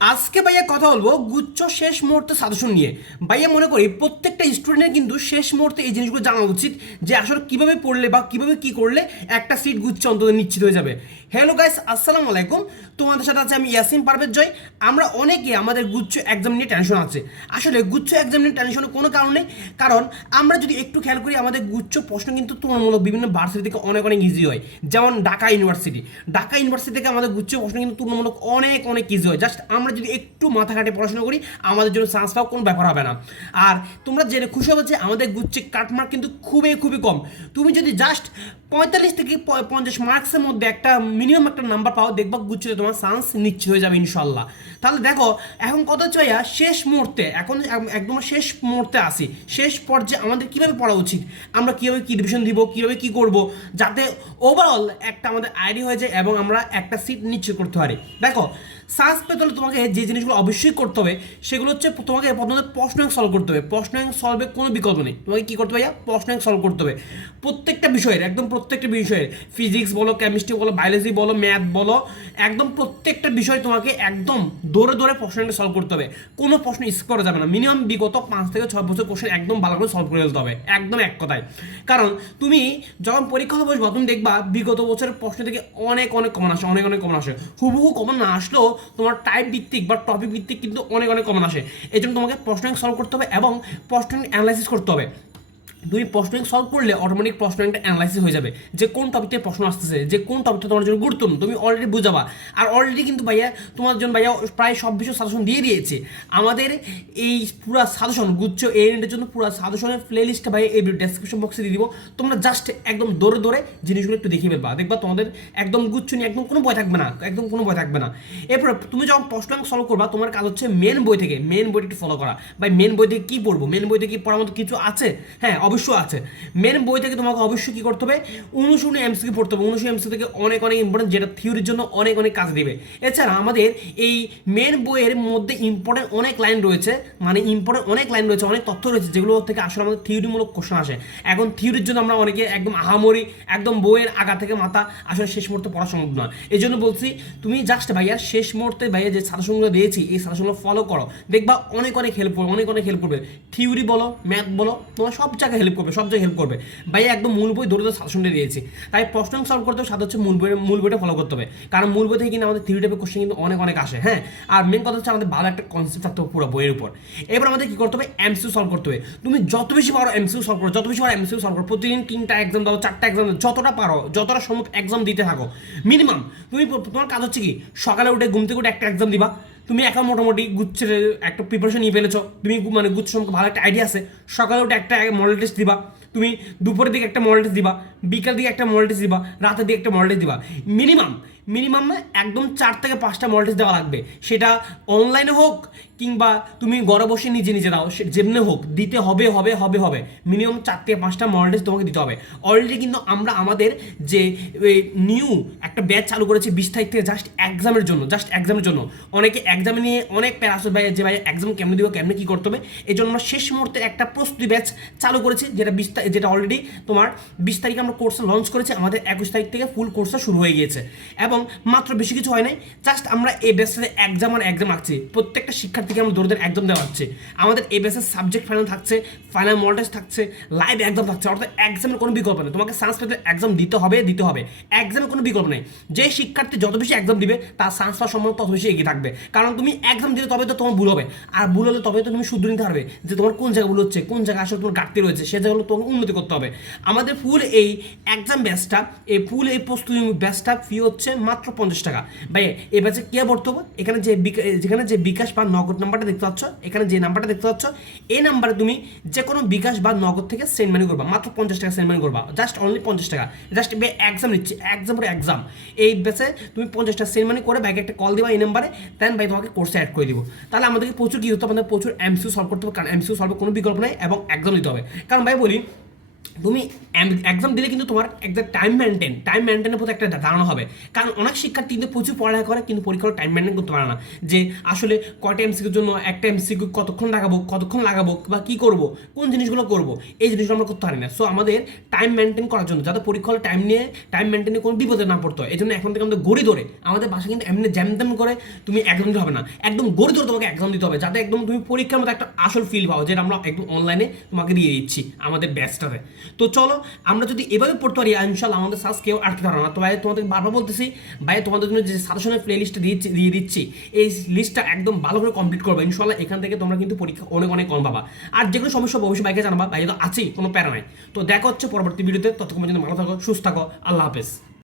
আজকে ভাইয়া কথা বলব গুচ্ছ শেষ মুহূর্তে সাজেশন নিয়ে। ভাইয়া মনে করি প্রত্যেকটা স্টুডেন্টের কিন্তু শেষ মুহূর্তে এই জিনিসগুলো জানা উচিত যে আসলে কীভাবে পড়লে বা কীভাবে কি করলে একটা সিট গুচ্ছ অন্তত নিশ্চিত হয়ে যাবে। হ্যালো গাইস আসসালামু আলাইকুম। তোমাদের সাথে আছে আমি ইয়াসিম পারভেজ জয়। আমরা অনেকে আমাদের গুচ্ছ এক্সাম নিয়ে টেনশন আছে। আসলে গুচ্ছ এক্সাম নিয়ে টেনশনের কোনো কারণ নেই। কারণ আমরা যদি একটু খেয়াল করি, আমাদের গুচ্ছ প্রশ্ন কিন্তু তুলনামূলক বিভিন্ন ভার্সিটি থেকে অনেক অনেক ইজি হয়। যেমন ঢাকা ইউনিভার্সিটি ঢাকা ইউনিভার্সিটি থেকে আমাদের গুচ্ছ প্রশ্ন কিন্তু তুলনামূলক অনেক অনেক ইজি হয়। জাস্ট আমরা যদি একটু মাথা খাটে পড়াশোনা করি, আমাদের জন্য চান্স পাওয়া কোনো ব্যাপার হবে না। আর তোমরা জেনে খুশি হবে যে আমাদের গুচ্ছে কাটমার্ক কিন্তু খুবই খুবই কম। তুমি যদি জাস্ট পঁয়তাল্লিশ থেকে পঞ্চাশ মার্কসের মধ্যে একটা মিনিমাম একটা নাম্বার পাও, দেখবা গুচ্ছতে তোমার চান্স নিচ্ছে হয়ে যাবে ইনশাল্লাহ। তাহলে দেখো, এখন কত চাইয়া শেষ মুহূর্তে, এখন একদম শেষ মুহূর্তে আসি। শেষ পর্যায়ে আমাদের কীভাবে পড়া উচিত? আমরা কীভাবে কী ডিভিশন দিব, কীভাবে কী করব, যাতে ওভারঅল একটা আমাদের আইডি হয়ে যায় এবং আমরা একটা সিট নিশ্চয় করতে পারি। দেখো সার্চ পেতে হলে তোমাকে যে জিনিসগুলো অবশ্যই করতে হবে, সেগুলো হচ্ছে তোমাকে প্রথমত প্রশ্ন সলভ করতে হবে। প্রশ্ন সলভে কোনো বিকল্প নেই। তোমাকে কী করতে হবে প্রশ্ন সলভ করতে হবে। প্রত্যেকটা বিষয়ের, একদম প্রত্যেকটা বিষয়ের ফিজিক্স বলো কেমিস্ট্রি বলো বায়োলজি বলো ম্যাথ বলো, একদম প্রত্যেকটা বিষয় তোমাকে একদম দৌড়ে দৌড়ে প্রশ্নটা সলভ করতে হবে। কোনো প্রশ্ন স্কিপ করা যাবে না। মিনিমাম বিগত পাঁচ থেকে ছয় বছর কোশ্চেন একদম ভালো করে সলভ করে ফেলতে হবে। একদম এক কথায়। কারণ তুমি যখন পরীক্ষা বসবা, তুমি দেখবা বিগত বছরের প্রশ্ন থেকে অনেক অনেক কমন আসে, অনেক অনেক কমন আসে। হুবহু কমন না আসলেও তোমার টাইপ ভিত্তিক বা টপিক ভিত্তিক কিন্তু অনেক অনেক কমন আসে। এই জন্য তোমাকে প্রশ্ন সলভ করতে হবে এবং প্রশ্ন অ্যানালাইসিস করতে হবে। তুমি প্রশ্ন সলভ করলে অটোমেটিক প্রশ্ন একটা অ্যানালাইসিস হয়ে যাবে যে কোন টপিক থেকে প্রশ্ন আসতেছে, যে কোন টপিকটা তোমার জন্য গুরুত্বপূর্ণ, তুমি অলরেডি বুঝাবা। আর অলরেডি কিন্তু ভাইয়া তোমার জন্য ভাইয়া প্রায় সব বিষয় সাজেশন দিয়ে দিয়েছে। আমাদের এই পুরো সাজেশন গুচ্ছ এন্ডের জন্য পুরো সাজেশনের প্লে লিস্টটা ভাই এই ডেসক্রিপশন বক্সে দিয়ে দিব। তোমরা জাস্ট একদম দৌড়ে দৌড়ে জিনিসগুলো একটু দেখিয়ে ফেলবা। দেখবা তোমাদের একদম গুচ্ছ নিয়ে একদম কোনো ভয় থাকবে না, একদম কোনো ভয় থাকবে না। এরপরে তুমি যখন প্রশ্ন সলভ করবা, তোমার কাজ হচ্ছে মেন বই থেকে মেন বইটা একটু ফলো করা। ভাই মেন বই থেকে কী পড়ব? মেন বই থেকে কি পড়ার মতো কিছু আছে? হ্যাঁ অবশ্যই আছে। মেন বই থেকে তোমাকে অবশ্যই কী করতে হবে? অনুশূন্য এমসিকিউ পড়তে হবে। অনুশূন্য এমসি থেকে অনেক অনেক ইম্পর্টেন্ট যেটা থিওরির জন্য অনেক অনেক কাজ দেবে। এছাড়া আমাদের এই মেন বইয়ের মধ্যে ইম্পর্টেন্ট অনেক লাইন রয়েছে। মানে ইম্পর্টেন্ট অনেক লাইন রয়েছে, অনেক তথ্য রয়েছে, যেগুলো থেকে আসলে আমাদের থিওরিমূলক কোশ্চেন আসে। এখন থিওরির জন্য আমরা অনেকে একদম আহামরি, একদম বইয়ের আগা থেকে মাথা আসলে শেষ মুহূর্তে পড়া সম্ভব নয়। এই জন্য বলছি, তুমি জাস্ট ভাইয়া শেষ মুহূর্তে ভাইয়া যে সাজেশনগুলো দিয়েছি, এই সাজেশনগুলো ফলো করো। দেখবা অনেক অনেক হেল্প করবে অনেক অনেক হেল্প করবে। থিওরি বলো ম্যাথ বলো, তোমার সব জায়গায় হেল্প করবে, সব জায়গায় হেল্প করবে। ভাইয়া একদম মূল বই ধরে ধরে সাজেশনটা দিয়েছি। তাই প্রশ্ন সলভ করতে হবে, সাথে হচ্ছে মূল বইয়ের, মূল বইটা ফলো করতে হবে। কারণ মূল বই থেকে কিন্তু আমাদের থিওরি টাইপের কোশ্চেন কিন্তু অনেক অনেক আসে হ্যাঁ? আর মেন কথা হচ্ছে আমাদের ভালো একটা কনসেপ্ট থাকতে হবে পুরো বইয়ের উপর। এবার আমাদের কি করতে হবে? এমসিউ সলভ করতে হবে। তুমি যত বেশি পারো এমসিউ সলভ করো, যত বেশি পারো এমসিউ সলভ করো, প্রতিদিন তিনটা এক্সাম দাও, চারটা এক্সাম দাও, যতটা পারো, যতটা সম্ভব এক্সাম দিতে থাকো। মিনিমাম তুমি তোমার কাজ হচ্ছে কি? সকালে উঠে ঘুম থেকে উঠে একটা এক্সাম দিবা। তুমি এখন মোটামুটি গুচ্ছের একটা প্রিপারেশন নিয়ে ফেলেছো। তুমি মানে গুচ্ছ সম্পর্কে ভালো একটা আইডিয়া আছে। সকালে উঠে একটা মডেল টেস্ট দিবা। তুমি দুপুরের দিকে একটা মডেল টেস্ট দিবা। বিকাল দিকে একটা মডেল টেস্ট দিবা। রাতের দিকে একটা মডেল টেস্ট দিবা। মিনিমাম মিনিমাম একদম চার থেকে পাঁচটা মডেল টেস্ট দেওয়া লাগবে। সেটা অনলাইনে হোক কিংবা তুমি ঘরে বসে নিজে নিজে দাও যেমনি হোক, দিতে হবে হবে হবে হবে। মিনিমাম চার থেকে পাঁচটা মডেল তোমাকে দিতে হবে। অলরেডি কিন্তু আমরা আমাদের যে নিউ একটা ব্যাচ চালু করেছি বিশ তারিখ থেকে জাস্ট এক্সামের জন্য জাস্ট এক্সামের জন্য। অনেকে এক্সামে নিয়ে অনেক প্যারাস ভাই যে ভাই এক্সাম কেমনে দিব, কেমনে কী করতে হবে? এই জন্য আমরা শেষ মুহূর্তে একটা প্রস্তুতি ব্যাচ চালু করেছি, যেটা বিশ যেটা অলরেডি তোমার বিশ তারিখে আমরা কোর্সটা লঞ্চ করেছি, আমাদের একুশ তারিখ থেকে ফুল কোর্সটা শুরু হয়ে গিয়েছে। এবং মাত্র বেশি কিছু হয় নাই জাস্ট আমরা এই ব্যাচটাতে এক্সাম আর এক্সাম আঁকছি। প্রত্যেকটা শিক্ষার্থীকে আমরা দৌড়দের এক্সাম দেওয়া হচ্ছে। আমাদের এই ব্যাচের সাবজেক্ট ফাইনাল থাকছে ফাইনাল টেস্ট থাকছে লাইভ একদম থাকছে। অর্থাৎ এক্সামের কোনো বিকল্প নেই। তোমাকে সায়েন্স পেতে এক্সাম দিতে হবে দিতে হবে। এক্সামের কোনো বিকল্প নেই। যে শিক্ষার্থী যত বেশি এক্সাম দিবে, তার সায়েন্স পাওয়ার সম্ভাবনা তত বেশি এগিয়ে থাকবে। কারণ তুমি এক্সাম দিলে তবে তো তোমার ভুল হবে। আর ভুল হলে তবে তো তুমি শুধু নিতে পারবে যে তোমার কোন জায়গায় ভুল হচ্ছে, কোন জায়গায় আসলে তোমার ঘাটতি রয়েছে। সে জায়গাগুলো তোমাকে উন্নতি করতে হবে। আমাদের ফুল এই এক্সাম ব্যাচটা এই ফুল এই প্রস্তুতি ব্যাচটা ফি হচ্ছে মাত্র পঞ্চাশ টাকা। ভাই এই ব্যাচে কে ভর্তি হব? এখানে যে যেখানে যে বিকাশ বা নগদ নাম্বারটা দেখতে পাচ্ছ? এখানে যে নাম্বারটা দেখতে পাচ্ছ, এই নাম্বারে তুমি যে কোনো বিকাশ বা নগদ থেকে সেন্ড মানি করবা। মাত্র পঞ্চাশ টাকা সেন্ড মানি করবা। জাস্ট অনলি পঞ্চাশ টাকা। জাস্ট এক্সাম নিচ্ছে। এক্সাম পরে এক্সাম এই ব্যাচে তুমি পঞ্চাশ টাকা সেন্ড মানি করে ব্যাগে একটা কল দিবা এই নাম্বারে দেন ভাই তোমাকে কোর্সে অ্যাড করে দিব। তাহলে আমাদেরকে প্রচুর কি হতে আমাদের প্রচুর এমসিউ সলভ করতে হবে। কারণ এমসিউ সলভের কোনো বিকল্প নেই এবং এক্সাম দিতে হবে। কারণ ভাই বলি তুমি এক্সাম দিলে কিন্তু তোমার একটা টাইম মেনটেন টাইম মেনটেনের প্রতি একটা ধারণা হবে। কারণ অনেক শিক্ষার্থী কিন্তু প্রচুর পড়ালেখা করে, কিন্তু পরীক্ষার টাইম মেনটেন করতে পারে না। যে আসলে কয়টা এমসিকিউর জন্য, একটা এমসিকিউ কতক্ষণ লাগাবো কতক্ষণ লাগাবো, বা কি করব, কোন জিনিসগুলো করব, এই জিনিসগুলো আমরা করতে পারি না। সো আমাদের টাইম মেনটেন করার জন্য, যাতে পরীক্ষা হলে টাইম নিয়ে টাইম মেনটেনে কোনো বিপদে না পড়তে হয়। এই জন্য এখন থেকে আমাদের গড়ি ধরে, আমাদের বাসা কিন্তু এমনি জ্যামতেম করে তুমি একদম দিতে হবে না। একদম গড়ি ধরে তোমাকে একদম দিতে হবে, যাতে একদম তুমি পরীক্ষার মতো একটা আসল ফিল পাও, যেটা আমরা একদম অনলাইনে তোমাকে দিয়ে দিচ্ছি, আমাদের ব্যাচটাতে তো চলো, আমরা যদি এভাবে পড়তে পারি ইনশাল্লাহ আমাদের সাজ কেউ আটকে ধরো না। তো ভাই তোমাদের বারবার বলতেছি, ভাই, তোমাদের জন্য যে সাজেশনের প্লে লিস্টটা দিচ্ছি দিয়ে দিচ্ছি, এই লিস্টটা একদম ভালো করে কমপ্লিট করব। ইনশাল্লাহ এখান থেকে তোমরা কিন্তু পরীক্ষা অনেক অনেক কম পাবা। আর যে কোনো সমস্যা অবশ্যই বাইকে জানাবা। ভাই তো আছেই, কোনো প্যারা নাই। তো দেখা হচ্ছে পরবর্তী ভিডিওতে ততক্ষণ পর্যন্ত ভালো থাকো, সুস্থ থাকো। আল্লাহ হাফেজ।